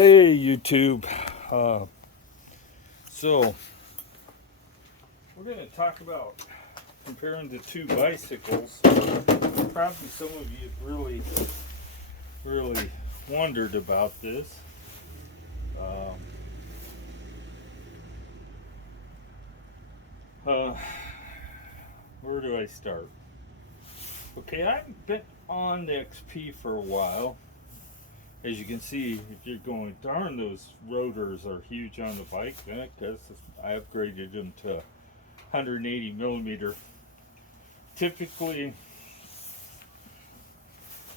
Hey YouTube. Uh, so we're going to talk about comparing the two bicycles. Probably some of you really wondered about this. Um, uh, where do I start? Okay, I've been on the XP for a while. As you can see, if you're going, darn, those rotors are huge on the bike. Because I upgraded them to 180 millimeter. Typically,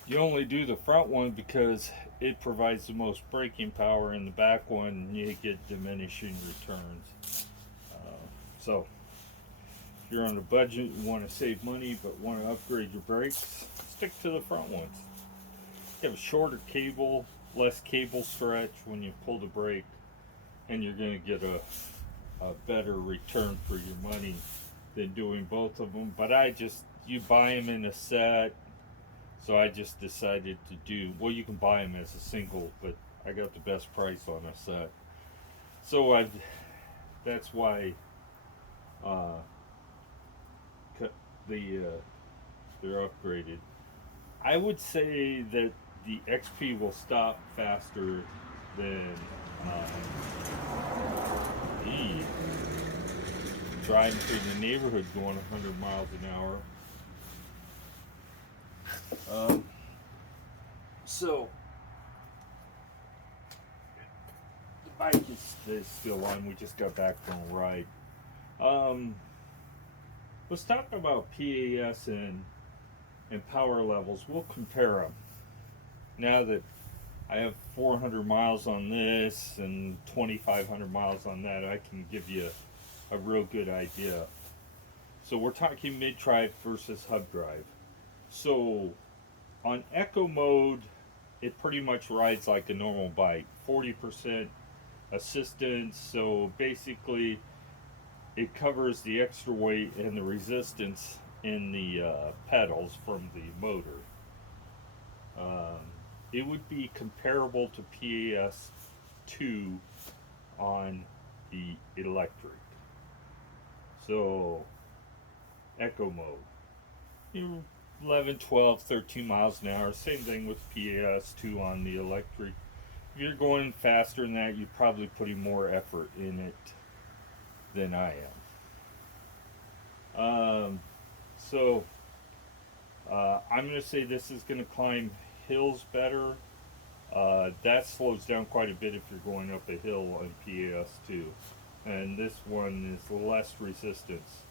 you only do the front one because it provides the most braking power, and the back one you get diminishing returns. So if you're on a budget, you want to save money but want to upgrade your brakes, stick to the front ones. You have a shorter cable, less cable stretch when you pull the brake, and you're going to get a better return for your money than doing both of them. But you buy them in a set. So I just decided to do, well, you can buy them as a single, but I got the best price on a set. So that's why uh, the they're upgraded. I would say that the XP will stop faster than the driving through the neighborhood going 100 miles an hour. So the bike is still on. We just got back from a ride. Um, let's talk about PAS and power levels. We'll compare them. Now that I have 400 miles on this and 2,500 miles on that, I can give you a real good idea. So we're talking mid-drive versus hub drive. So on eco mode, it pretty much rides like a normal bike. 40% assistance, so basically it covers the extra weight and the resistance in the pedals from the motor. It would be comparable to PAS 2 on the electric. So, eco mode. You 11, 12, 13 miles an hour. Same thing with PAS 2 on the electric. If you're going faster than that, you're probably putting more effort in it than I am. I'm going to say this is going to climb hills better. That slows down quite a bit if you're going up a hill on PAS2. And this one is less resistance.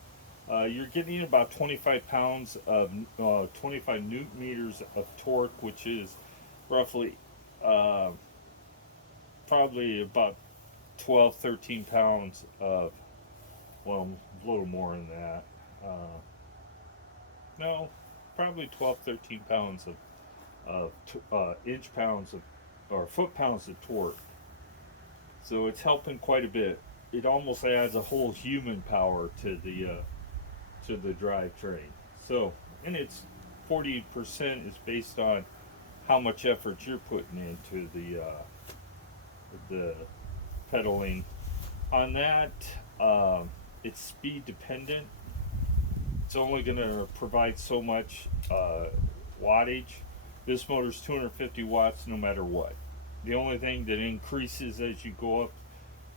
You're getting about 25 pounds of 25 newton meters of torque, which is roughly probably about 12, 13 pounds of, well, a little more than that. No, probably 12, 13 pounds of inch pounds of, or foot pounds of torque. So it's helping quite a bit. It almost adds a whole human power to the drivetrain. So, and it's 40% is based on how much effort you're putting into the pedaling. On that, it's speed dependent. It's only going to provide so much wattage. This motor's 250 watts no matter what. The only thing that increases as you go up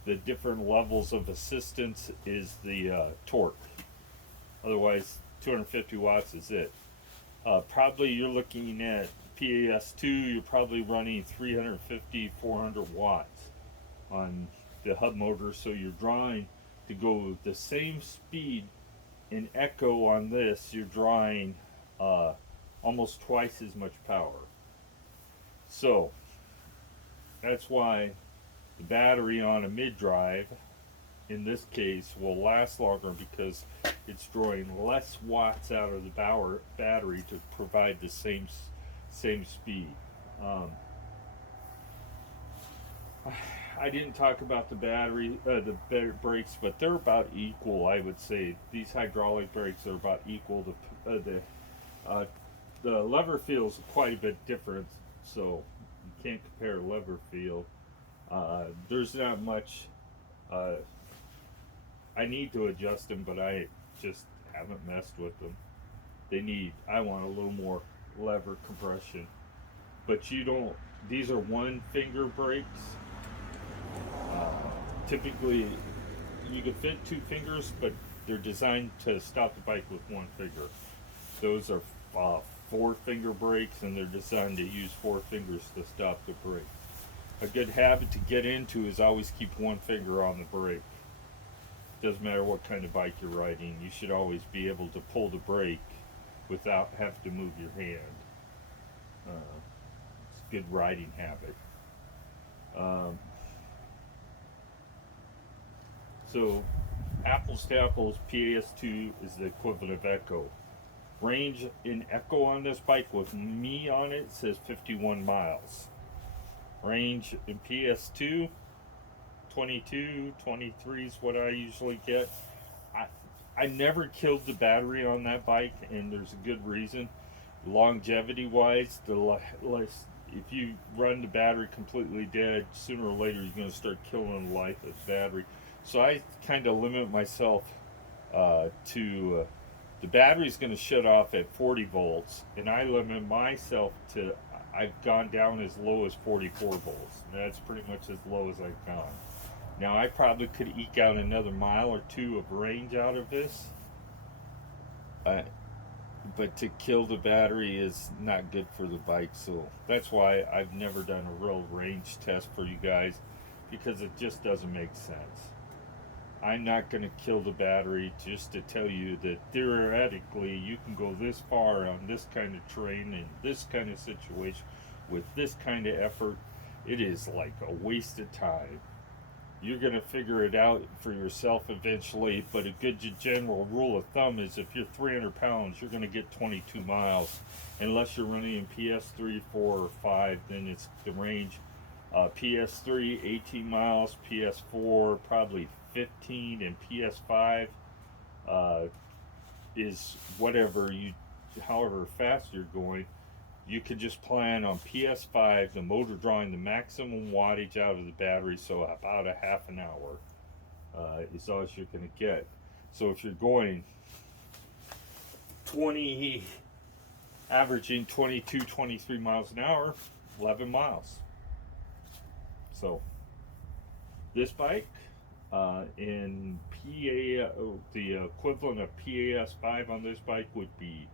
the different levels of assistance is the torque. Otherwise, 250 watts is it. Probably you're looking at PAS2, you're probably running 350, 400 watts on the hub motor, so you're drawing to go the same speed in echo on this, you're drawing almost twice as much power. So that's why the battery on a mid-drive in this case will last longer, because it's drawing less watts out of the battery to provide the same speed. I didn't talk about the battery, the brakes, but they're about equal. I would say these hydraulic brakes are about equal to the lever feel is quite a bit different, so you can't compare lever feel. There's not much. Uh, I need to adjust them, but I just haven't messed with them. I want a little more lever compression. But you don't, these are one finger brakes. Uh, Typically, you can fit two fingers, but they're designed to stop the bike with one finger. Those are uh, four finger brakes, and they're designed to use four fingers to stop the brake. A good habit to get into is always keep one finger on the brake. Doesn't matter what kind of bike you're riding, you should always be able to pull the brake without having to move your hand. It's a good riding habit. Um, so, apples to apples, PAS2 is the equivalent of Echo. Range in Echo on this bike with me on it says 51 miles. Range in PS2, 22, 23 is what I usually get. I, I never killed the battery on that bike, and there's a good reason. Longevity wise, if you run the battery completely dead, sooner or later you're going to start killing the life of the battery. So I kind of limit myself to the battery's going to shut off at 40 volts, and I limit myself to I've gone down as low as 44 volts. That's pretty much as low as I've gone. Now I probably could eke out another mile or two of range out of this, uh, but to kill the battery is not good for the bike. So that's why I've never done a real range test for you guys, because it just doesn't make sense. I'm not going to kill the battery just to tell you that theoretically you can go this far on this kind of terrain in this kind of situation with this kind of effort. It is like a waste of time. You're going to figure it out for yourself eventually, but a good general rule of thumb is if you're 300 pounds, you're going to get 22 miles. Unless you're running in PS3, 4, or 5, then it's the range. PS3, 18 miles, PS4, probably 15, and PS5 uh, is however fast you're going. You could just plan on PS5, the motor drawing the maximum wattage out of the battery, so about a half an hour is all you're going to get. So if you're going 20, averaging 22, 23 miles an hour, 11 miles. So this bike in the equivalent of PAS5 on this bike would be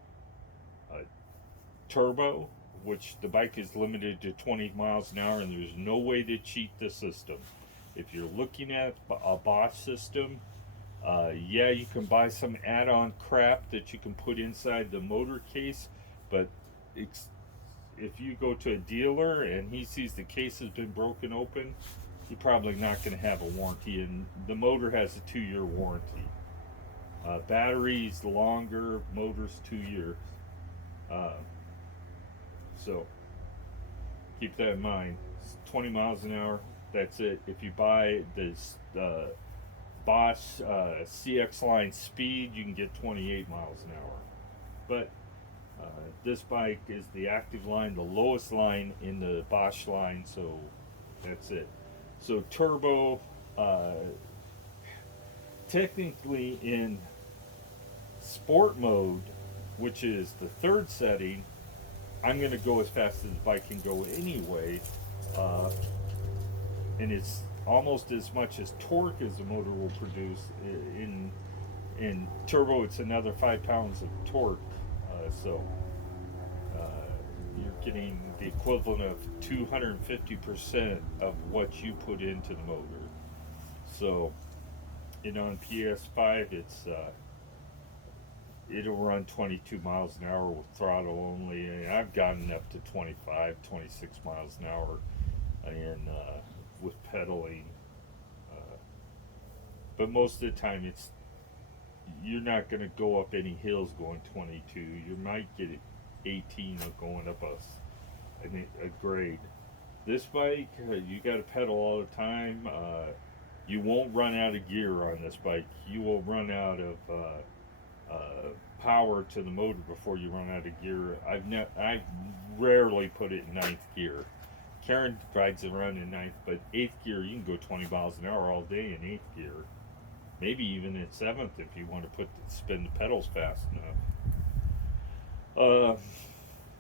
turbo, which the bike is limited to 20 miles an hour, and there's no way to cheat the system. If you're looking at a Bosch system, yeah, you can buy some add-on crap that you can put inside the motor case, but if you go to a dealer and he sees the case has been broken open, you're probably not going to have a warranty, and the motor has a 2-year warranty. Batteries longer, motors 2 years. Uh, so keep that in mind. It's 20 miles an hour. That's it. If you buy this Bosch CX line speed, you can get 28 miles an hour. But this bike is the active line, the lowest line in the Bosch line, so that's it. So turbo, technically in sport mode, which is the third setting, I'm going to go as fast as the bike can go anyway, and it's almost as much as torque as the motor will produce. In turbo, it's another 5 pounds of torque, so you're getting the equivalent of 250% of what you put into the motor. So, on PS5, it'll run 22 miles an hour with throttle only, and I've gotten up to 25, 26 miles an hour, and with pedaling. But most of the time, you're not going to go up any hills going 22. You might get 18 or going up a grade. This bike, you got to pedal all the time. You won't run out of gear on this bike. You will run out of power to the motor before you run out of gear. I've rarely put it in ninth gear. Karen rides around in ninth, but eighth gear you can go 20 miles an hour all day in eighth gear. Maybe even in seventh if you want to spin the pedals fast enough.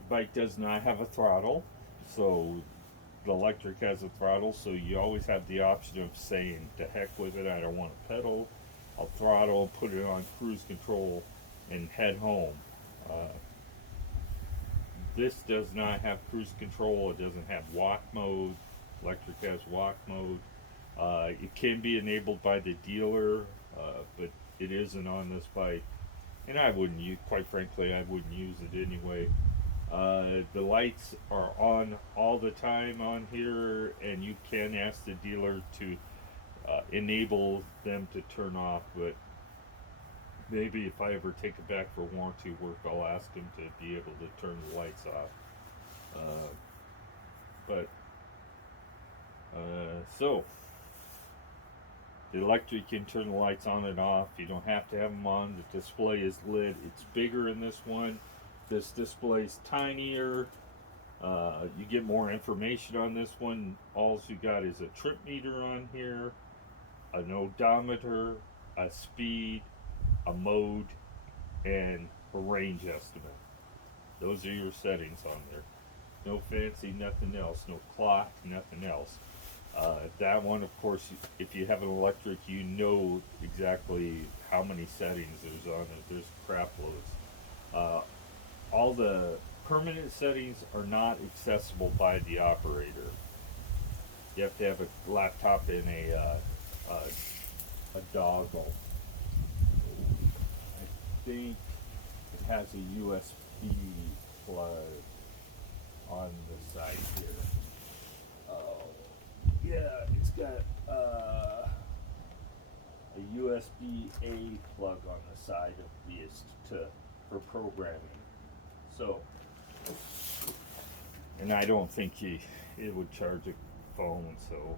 Bike does not have a throttle, so the electric has a throttle, so you always have the option of saying, to heck with it, I don't want to pedal. I'll throttle, put it on cruise control, and head home. This does not have cruise control. It doesn't have walk mode. Electric has walk mode. It can be enabled by the dealer, but it isn't on this bike. And I wouldn't use, quite frankly, I wouldn't use it anyway. The lights are on all the time on here, and you can ask the dealer to enable them to turn off, but maybe if I ever take it back for warranty work, I'll ask him to be able to turn the lights off. So the electric can turn the lights on and off. You don't have to have them on. The display is lit. It's bigger in this one. This display's tinier. You get more information on this one. All you got is a trip meter on here, an odometer, a speed, a mode, and a range estimate. Those are your settings on there. No fancy, nothing else. No clock, nothing else. That one, of course, if you have an electric, you know exactly how many settings there's on it. There's crap loads. All the permanent settings are not accessible by the operator. You have to have a laptop and a dongle. I think it has a USB plug on the side here. Oh, yeah, it's got a USB-A plug on the side of this for programming. So, and I don't think it would charge a phone, so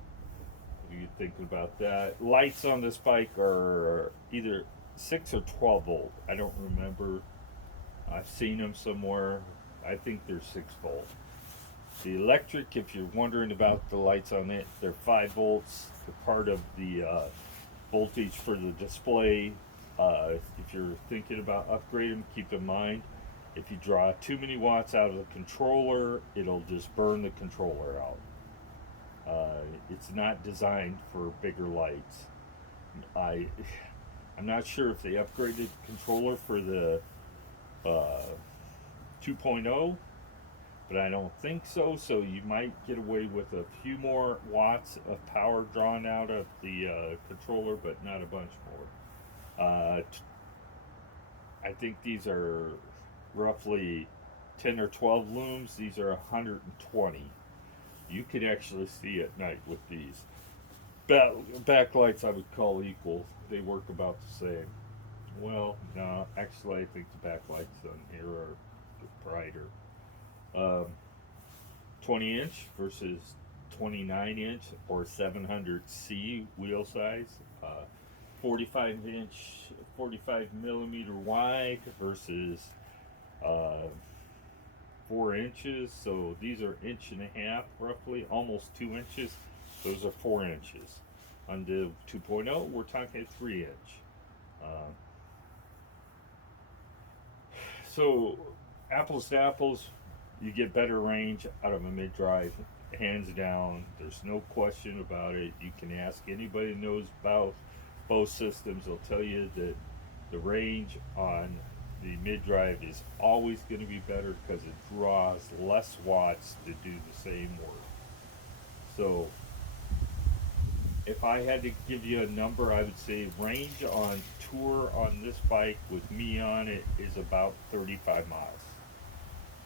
if you're thinking about that. Lights on this bike are either 6 or 12 volt. I don't remember. I've seen them somewhere. I think they're 6 volt. The electric, if you're wondering about the lights on it, they're 5 volts. They're part of the voltage for the display. If you're thinking about upgrading, keep in mind, if you draw too many watts out of the controller, it'll just burn the controller out. It's not designed for bigger lights. I'm not sure if they upgraded the controller for the 2.0, but I don't think so. So you might get away with a few more watts of power drawn out of the controller, but not a bunch more. I think these are roughly 10 or 12 looms. These are 120. You can actually see at night with these. Backlights I would call equal. They work about the same. Well, no, actually I think the backlights on here are brighter. 20 inch versus 29 inch or 700C wheel size. 45 millimeter wide versus 4 inches. So these are 1.5 roughly, almost 2 inches. Those are 4 inches. On the 2.0, we're talking 3 inch. So apples to apples, you get better range out of a mid-drive, hands down. There's no question about it. You can ask anybody who knows about both systems. They'll tell you that the range on the mid-drive is always going to be better because it draws less watts to do the same work. So if I had to give you a number, I would say range on tour on this bike with me on it is about 35 miles.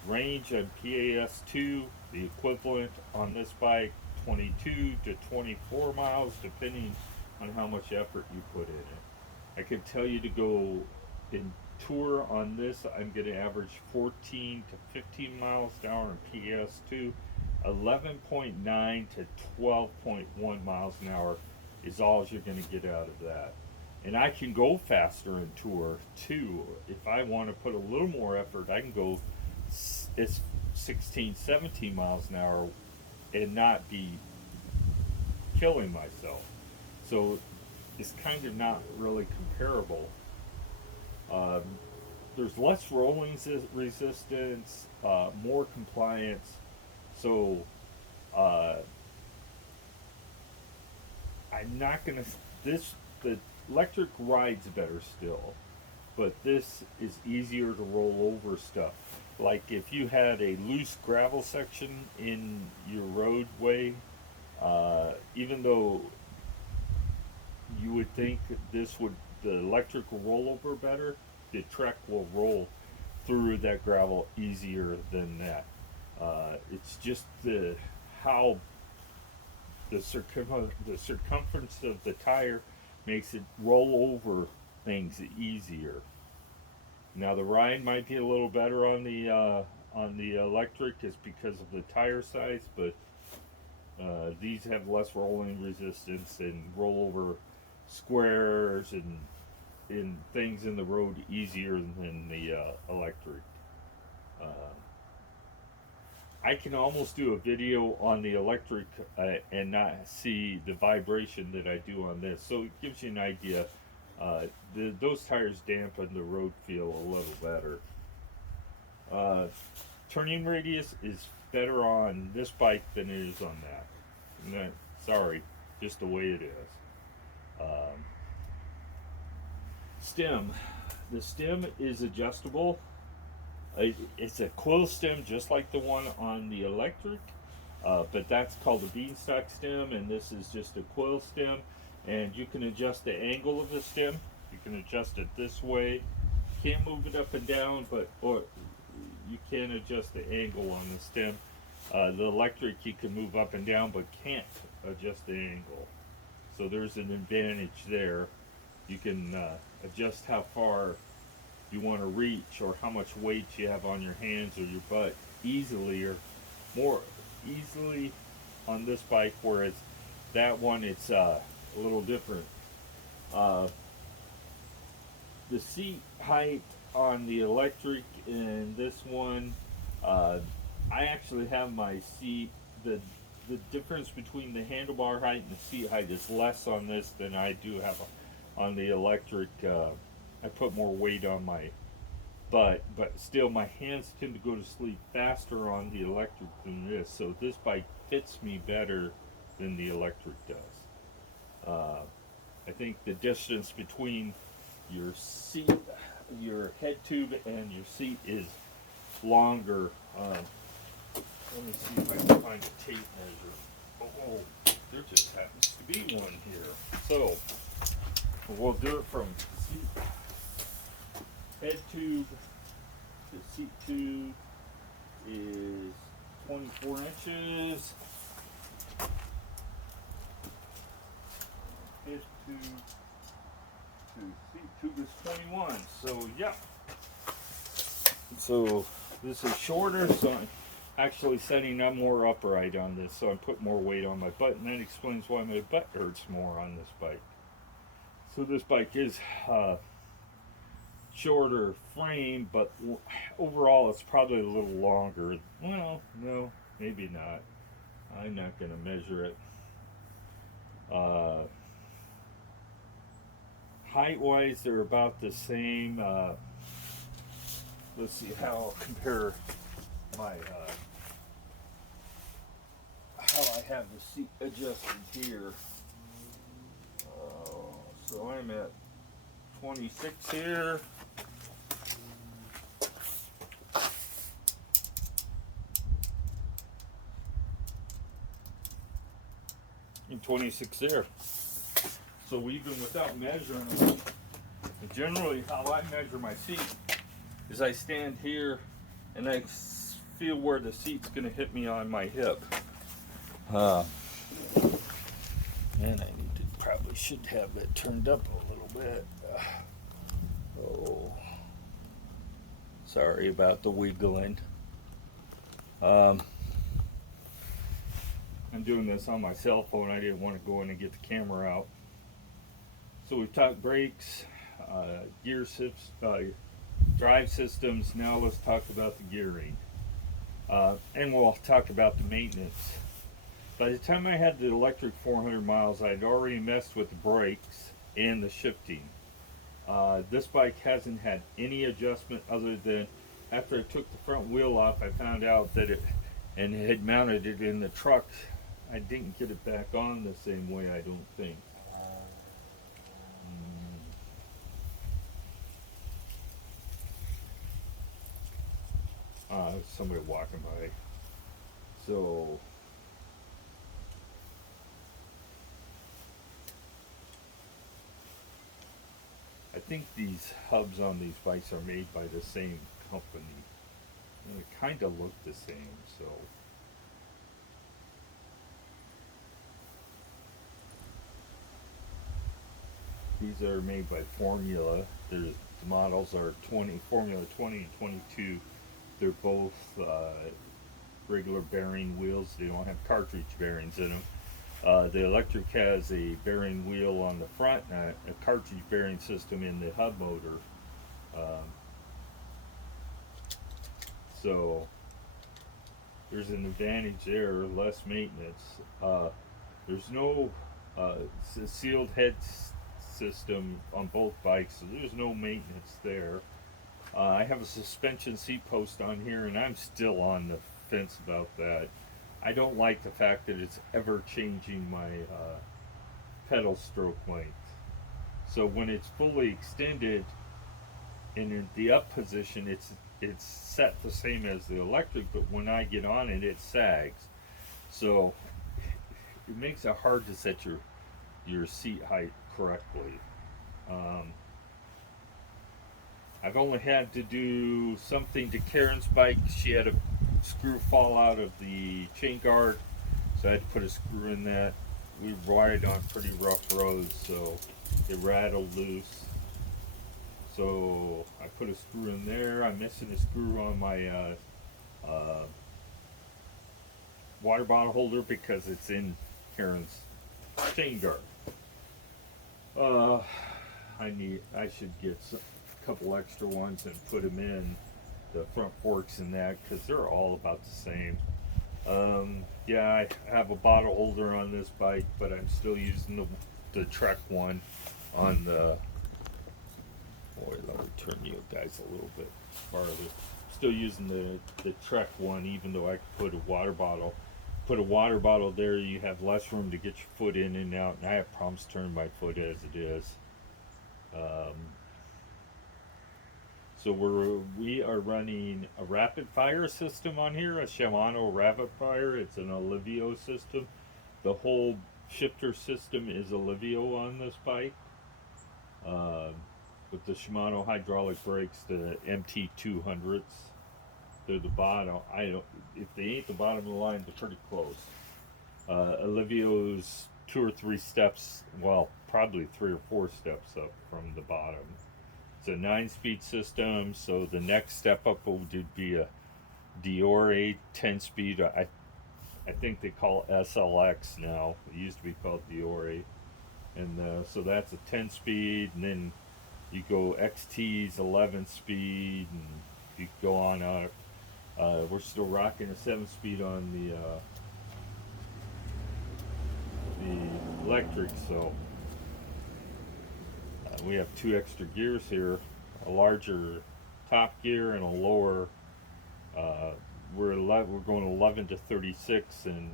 Range on PAS2, the equivalent on this bike, 22 to 24 miles, depending on how much effort you put in it. I can tell you to go in tour on this, I'm going to average 14 to 15 miles an hour in PAS2. 11.9 to 12.1 miles an hour is all you're going to get out of that. And I can go faster in tour too. If I want to put a little more effort, I can go it's 16, 17 miles an hour and not be killing myself. So it's kind of not really comparable. Um, there's less rolling resistance, more compliance. So uh, I'm not gonna this the electric rides better still, but this is easier to roll over stuff. Like if you had a loose gravel section in your roadway, even though you would think this would the electric will roll over better, the Trek will roll through that gravel easier than that. It's just the how the circumference of the tire makes it roll over things easier. Now the ride might be a little better on the electric, is because of the tire size, but these have less rolling resistance and roll over squares and in things in the road easier than the electric. Uh, I can almost do a video on the electric and not see the vibration that I do on this, so it gives you an idea. Those tires dampen the road feel a little better. Turning radius is better on this bike than it is on that. Sorry, just the way it is. Stem. The stem is adjustable. It's a coil stem just like the one on the electric, but that's called a beanstalk stem, and this is just a coil stem. And you can adjust the angle of the stem. You can adjust it this way. Can't move it up and down, or you can adjust the angle on the stem. The electric you can move up and down, but can't adjust the angle. So there's an advantage there. You can adjust how far you want to reach or how much weight you have on your hands or your butt easily, or more easily on this bike, whereas that one it's a little different. The seat height on the electric and this one, I actually have my seat, the difference between the handlebar height and the seat height is less on this than I do have on the electric. I put more weight on my butt, but still my hands tend to go to sleep faster on the electric than this, so this bike fits me better than the electric does. I think the distance between your seat, your head tube and your seat is longer. Let me see if I can find a tape measure. Oh, there just happens to be one here. So we'll do it from seat, head tube to seat tube is 24 inches. Head tube to seat tube is 21. So yeah. So this is shorter, so I'm actually setting up more upright on this, so I'm putting more weight on my butt, and that explains why my butt hurts more on this bike. So this bike is shorter frame, but overall it's probably a little longer. Well, no, maybe not. I'm not going to measure it. Height-wise, they're about the same. Let's see how I'll compare my how I have the seat adjusted here. So I'm at 26 here. And 26 there. So even without measuring them, generally how I measure my seat is I stand here and I feel where the seat's going to hit me on my hip. And I probably should have it turned up a little bit. Oh, sorry about the wiggling. I'm doing this on my cell phone. I didn't want to go in and get the camera out. So we've talked brakes, gear systems, drive systems. Now let's talk about the gearing. And we'll talk about the maintenance. By the time I had the electric 400 miles, I'd already messed with the brakes and the shifting. This bike hasn't had any adjustment other than after I took the front wheel off, I found out that it, and had mounted it in the truck. I didn't get it back on the same way, I don't think. Somebody walking by. So, I think these hubs on these bikes are made by the same company. And they kind of look the same, so. These are made by Formula. The models are Formula 20 and 22. They're both regular bearing wheels. They don't have cartridge bearings in them. The electric has a bearing wheel on the front and a cartridge bearing system in the hub motor. Um, so there's an advantage there, less maintenance. There's no sealed head system on both bikes, so there's no maintenance there. I have a suspension seat post on here, and I'm still on the fence about that. I don't like the fact that it's ever changing my pedal stroke length. So when it's fully extended and in the up position, it's set the same as the electric, but when I get on it, it sags. So it makes it hard to set your seat height correctly. Um, I've only had to do something to Karen's bike. She had a screw fall out of the chain guard, so I had to put a screw in that. We ride on pretty rough roads, so it rattled loose. So I put a screw in there. I'm missing a screw on my uh, water bottle holder because it's in Karen's chain guard. Uh, I should get a couple extra ones and put them in the front forks and that because they're all about the same. Yeah, I have a bottle holder on this bike, but I'm still using the Trek one on the. Boy, let me turn you guys a little bit farther. Still using the Trek one, even though I could put a water bottle. Put a water bottle there, you have less room to get your foot in and out, and I have problems turning my foot as it is. Um, so we are running a rapid fire system on here, a Shimano rapid fire. It's an Alivio system. The whole shifter system is Alivio on this bike. With the Shimano hydraulic brakes, the MT200s, they're the bottom. I don't. If they ain't the bottom of the line, they're pretty close. Alivio's 2 or 3 steps, well, probably 3 or 4 steps up from the bottom. It's a 9-speed system, so the next step up would be a Diore 10-speed. I think they call it SLX now. It used to be called Diore, and so that's a 10-speed, and then you go XT's 11-speed, and you go on up. We're still rocking a 7-speed on the electric, so we have 2 extra gears here, a larger top gear and a lower. We're going 11 to 36 and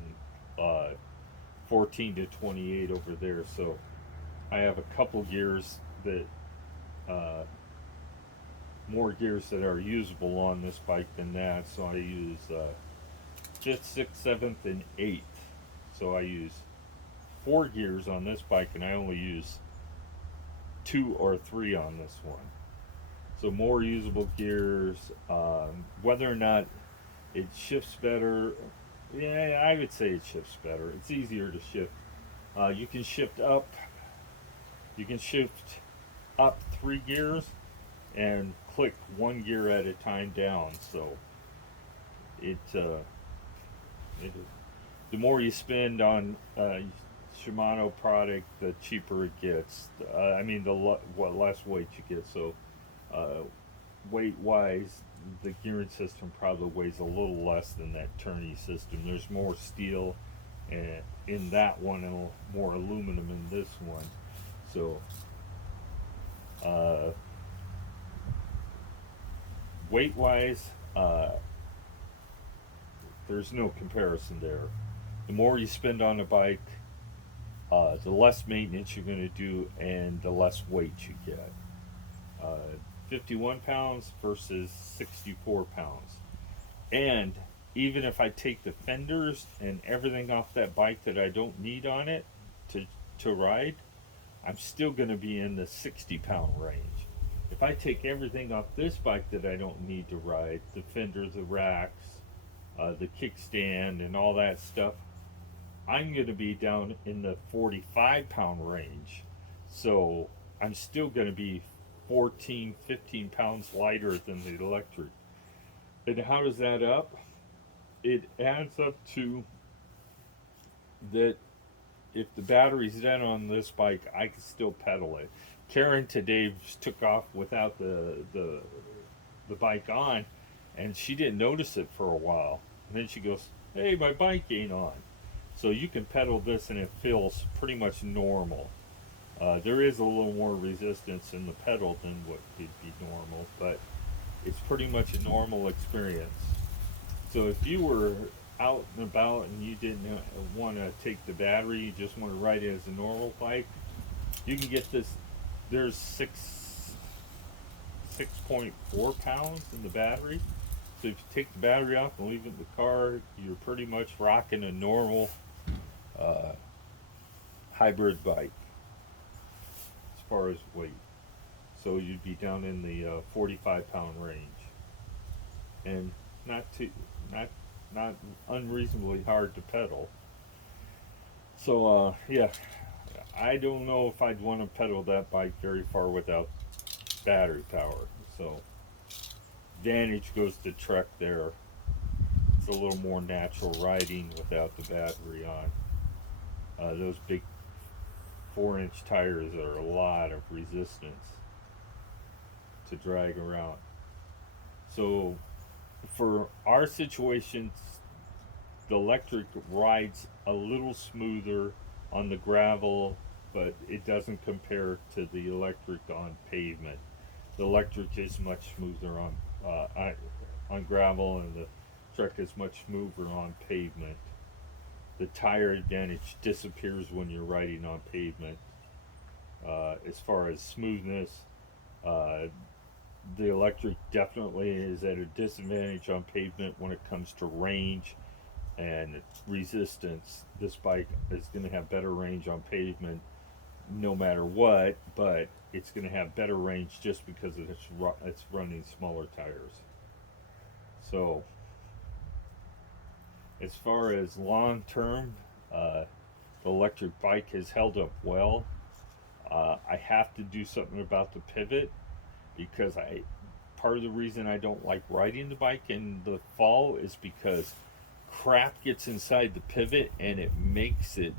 14 to 28 over there. So I have a couple gears that more gears that are usable on this bike than that. So I use 5th, 6th, 7th, and 8th. So I use 4 gears on this bike, and I only use 2 or 3 on this one. So more usable gears. Whether or not it shifts better, yeah, I would say it shifts better. It's easier to shift. You can shift up. You can shift up 3 gears and click 1 gear at a time down. So it the more you spend on Shimano product, the cheaper it gets. I mean, what less weight you get. So weight wise, the gearing system probably weighs a little less than that tourney system. There's more steel in that one, and more aluminum in this one. So uh, weight wise, there's no comparison there. The more you spend on a bike, the less maintenance you're going to do and the less weight you get. Uh, 51 pounds versus 64 pounds. And even if I take the fenders and everything off that bike that I don't need on it to ride, I'm still going to be in the 60-pound range. If I take everything off this bike that I don't need to ride, the fender, the racks, the kickstand, and all that stuff, I'm going to be down in the 45-pound range. So I'm still going to be 14, 15 pounds lighter than the electric. And how does that up? It adds up to that if the battery's dead on this bike, I can still pedal it. Karen today took off without the bike on, and she didn't notice it for a while. And then she goes, "Hey, my bike ain't on." So you can pedal this, and it feels pretty much normal. There is a little more resistance in the pedal than what would be normal, but it's pretty much a normal experience. So if you were out and about and you didn't want to take the battery, you just want to ride it as a normal bike, you can get this. There's 6.4 pounds in the battery. So if you take the battery off and leave it in the car, you're pretty much rocking a normal uh, hybrid bike as far as weight. So you'd be down in the 45-pound range, and not too not unreasonably hard to pedal. So yeah, I don't know if I'd want to pedal that bike very far without battery power. So advantage goes to Trek there. It's a little more natural riding without the battery on. Those big 4-inch tires are a lot of resistance to drag around. So for our situations, the electric rides a little smoother on the gravel, but it doesn't compare to the electric on pavement. The electric is much smoother on gravel, and the Trek is much smoother on pavement. The tire advantage disappears when you're riding on pavement. As far as smoothness, uh, the electric definitely is at a disadvantage on pavement when it comes to range and resistance. This bike is going to have better range on pavement no matter what, but it's going to have better range just because it's running smaller tires. So as far as long term, the electric bike has held up well. I have to do something about the pivot because part of the reason I don't like riding the bike in the fall is because crap gets inside the pivot and it makes it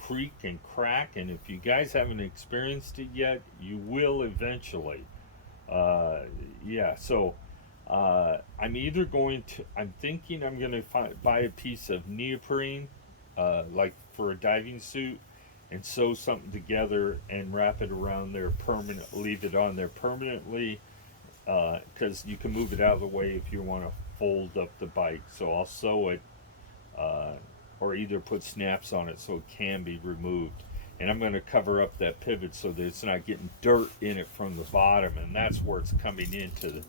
creak and crack. And if you guys haven't experienced it yet, you will eventually. Yeah, so I'm thinking I'm going to buy a piece of neoprene, like for a diving suit, and sew something together and wrap it around there leave it on there permanently, because you can move it out of the way if you want to fold up the bike. So I'll sew it, or either put snaps on it so it can be removed. And I'm going to cover up that pivot so that it's not getting dirt in it from the bottom, and that's where it's coming into the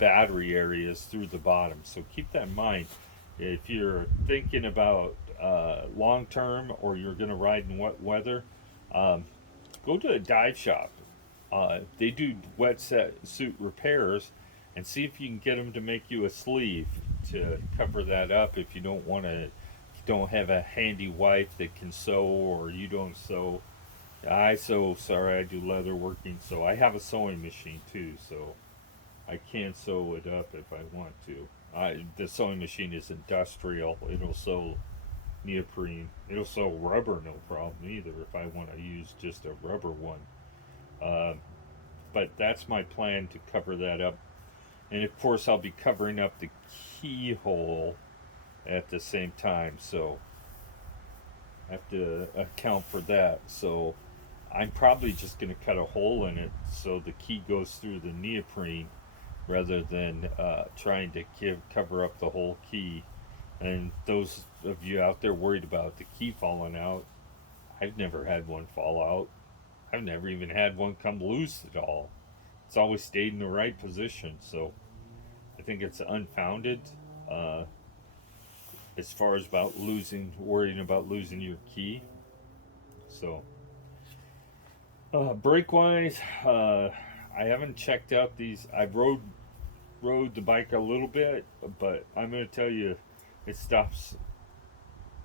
battery areas through the bottom. So keep that in mind if you're thinking about long term, or you're going to ride in wet weather. Go to a dive shop. They do suit repairs, and see if you can get them to make you a sleeve to cover that up if you don't have a handy wife that can sew, or you don't sew. I sew, sorry, I do leather working, so I have a sewing machine too, so I can sew it up if I want to. The sewing machine is industrial. It'll sew neoprene. It'll sew rubber, no problem either, if I want to use just a rubber one. Uh, but that's my plan, to cover that up. And of course, I'll be covering up the keyhole at the same time, so I have to account for that. So I'm probably just going to cut a hole in it so the key goes through the neoprene rather than trying to cover up the whole key. And those of you out there worried about the key falling out, I've never had one fall out. I've never even had one come loose at all. It's always stayed in the right position. So I think it's unfounded uh, as far as about worrying about losing your key. So brake wise, I haven't checked out these. I've rode the bike a little bit, but I'm gonna tell you, it stops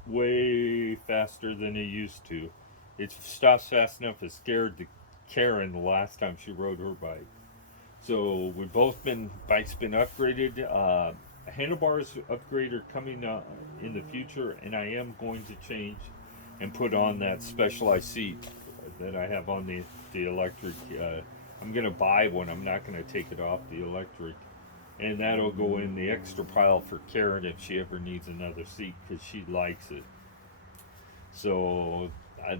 way faster than it used to. It stops fast enough. It scared Karen the last time she rode her bike. So we've both bikes been upgraded. Handlebars upgrade are coming in the future, and I am going to change and put on that specialized seat that I have on the electric. I'm gonna buy one. I'm not gonna take it off the electric, and that'll go in the extra pile for Karen if she ever needs another seat because she likes it. So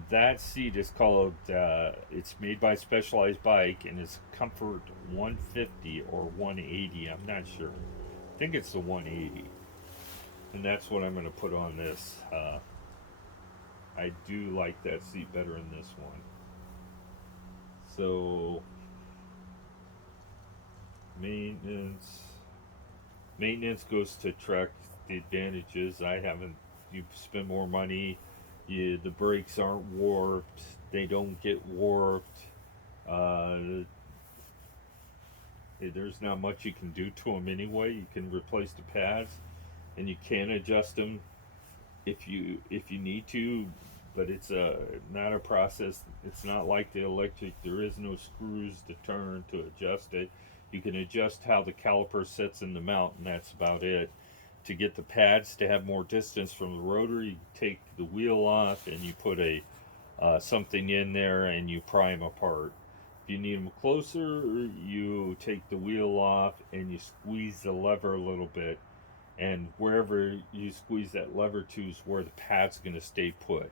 that seat is called. It's made by Specialized Bike and it's Comfort 150 or 180. I'm not sure. I think it's the 180, and that's what I'm going to put on this. I do like that seat better than this one. So maintenance goes to Trek. The advantages I haven't. You spend more money. The brakes aren't warped. They don't get warped. There's not much you can do to them anyway. You can replace the pads, and you can adjust them if you need to. But it's not a process. It's not like the electric. There is no screws to turn to adjust it. You can adjust how the caliper sits in the mount, and that's about it. To get the pads to have more distance from the rotor, you take the wheel off and you put a something in there and you pry them apart. If you need them closer, you take the wheel off and you squeeze the lever a little bit, and wherever you squeeze that lever to is where the pad's going to stay put.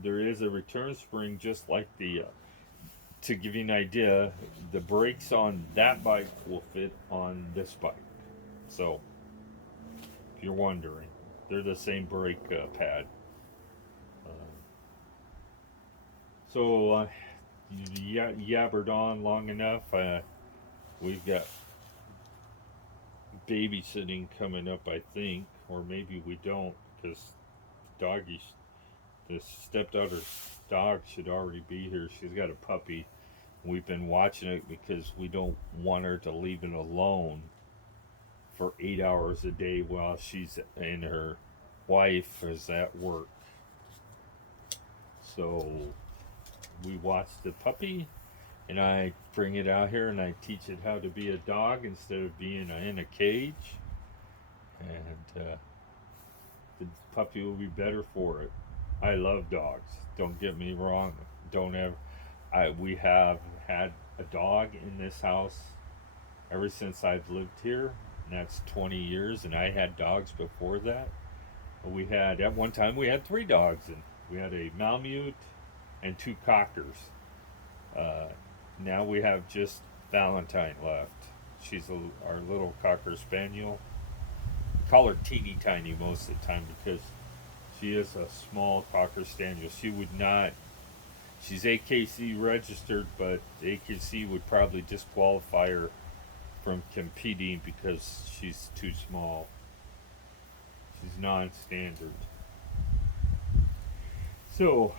There is a return spring, just like the. To give you an idea, the brakes on that bike will fit on this bike. So, if you're wondering, they're the same brake pad. So, yabbered on long enough. We've got babysitting coming up, I think, or maybe we don't, because the stepdaughter's dog should already be here. She's got a puppy. We've been watching it because we don't want her to leave it alone for 8 hours a day while she's and her wife is at work. So we watch the puppy, and I bring it out here and I teach it how to be a dog instead of being in a cage, and the puppy will be better for it. I love dogs. Don't get me wrong. Don't ever. We have had a dog in this house ever since I've lived here, and that's 20 years. And I had dogs before that. At one time we had 3 dogs, and we had a Malamute and 2 cockers. Now we have just Valentine left. She's our little cocker spaniel. Call her teeny tiny most of the time because she is a small cocker spaniel. She would not. She's AKC registered, but AKC would probably disqualify her from competing because she's too small. She's non-standard. So,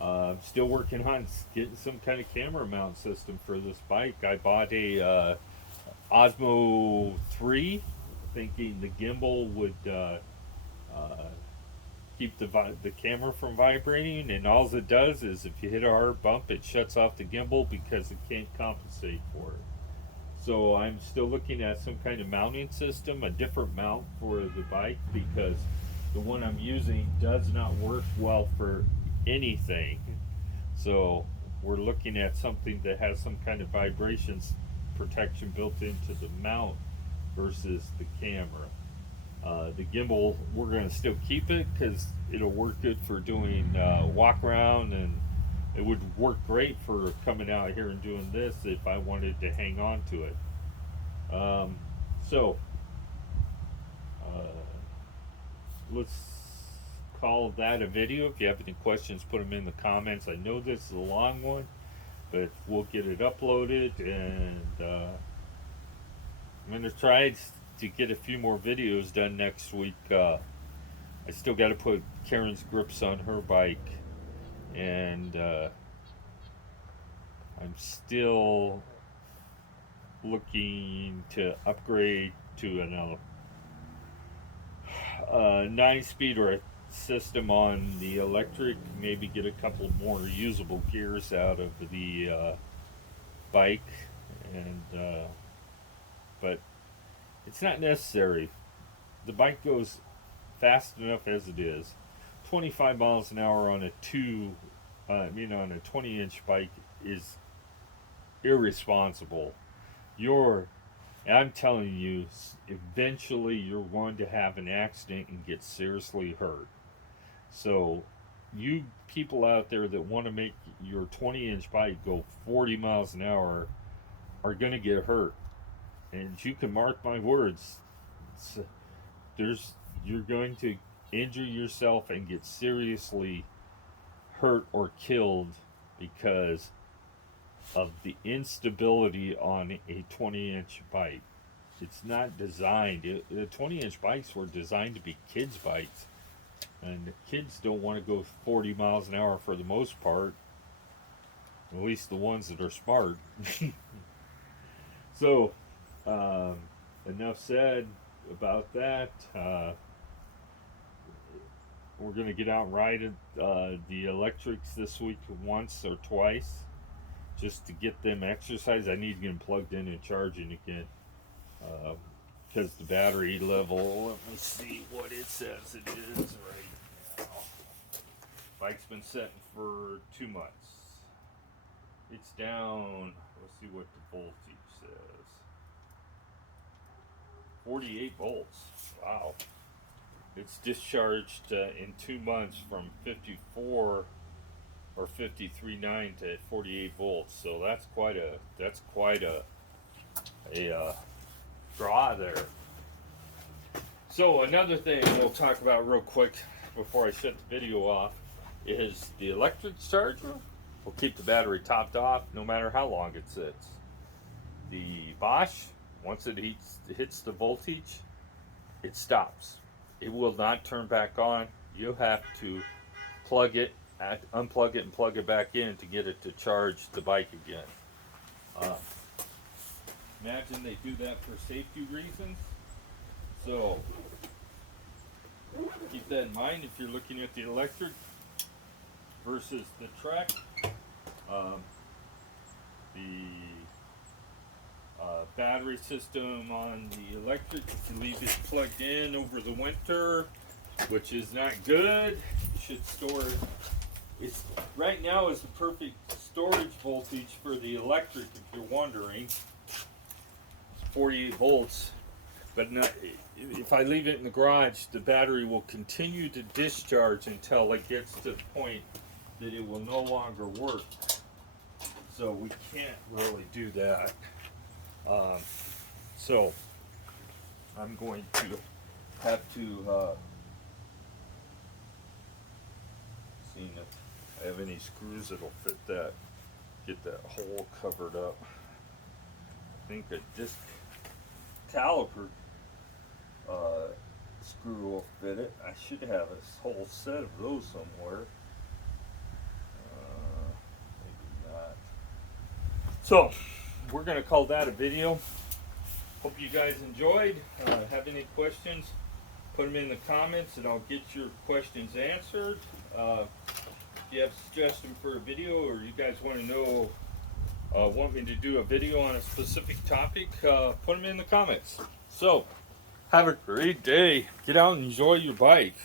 I'm still working on getting some kind of camera mount system for this bike. I bought a Osmo 3, thinking the gimbal would keep the camera from vibrating, and all it does is if you hit a hard bump, it shuts off the gimbal because it can't compensate for it. So I'm still looking at some kind of mounting system, a different mount for the bike, because the one I'm using does not work well for anything. So we're looking at something that has some kind of vibrations protection built into the mount versus the camera. The gimbal, we're going to still keep it because it'll work good for doing walk around, and it would work great for coming out here and doing this if I wanted to hang on to it. So let's call that a video. If you have any questions, put them in the comments. I know this is a long one, but we'll get it uploaded, and I'm going to try to get a few more videos done next week. I still got to put Karen's grips on her bike, and I'm still looking to upgrade to another 9-speed or a system on the electric, maybe get a couple more usable gears out of the bike, and but it's not necessary. The bike goes fast enough as it is. 25 miles an hour on a 20-inch bike is irresponsible. I'm telling you, eventually you're going to have an accident and get seriously hurt. So you people out there that want to make your 20-inch bike go 40 miles an hour are going to get hurt. And you can mark my words, you're going to injure yourself and get seriously hurt or killed because of the instability on a 20-inch bike. It's not designed. The 20-inch bikes were designed to be kids' bikes, and the kids don't want to go 40 miles an hour for the most part, at least the ones that are smart. So enough said about that. We're going to get out and ride the electrics this week once or twice, just to get them exercise. I need to get them plugged in and charging again, because the battery level, let me see what it says it is right now. Bike's been setting for 2 months. It's down, let's see what the voltage says. 48 volts. Wow. It's discharged in 2 months from 54 or 53.9 to 48 volts. So that's quite a draw there. So another thing we'll talk about real quick before I shut the video off is the electric charger will keep the battery topped off no matter how long it sits. The Bosch, once it hits the voltage, it stops. It will not turn back on. You have to unplug it and plug it back in to get it to charge the bike again. Imagine they do that for safety reasons. So keep that in mind if you're looking at the electric versus the Trek. The battery system on the electric, if you leave it plugged in over the winter, which is not good, you should store it. It's right now is the perfect storage voltage for the electric, if you're wondering. It's 48 volts, but not, if I leave it in the garage, the battery will continue to discharge until it gets to the point that it will no longer work. So we can't really do that. So I'm going to have to see if I have any screws that'll fit that, get that hole covered up. I think a disc caliper screw will fit it. I should have a whole set of those somewhere. Maybe not. So we're going to call that a video. Hope you guys enjoyed. Have any questions, put them in the comments and I'll get your questions answered. If you have a suggestion for a video, or you guys want to know, want me to do a video on a specific topic, put them in the comments. So have a great day. Get out and enjoy your bike.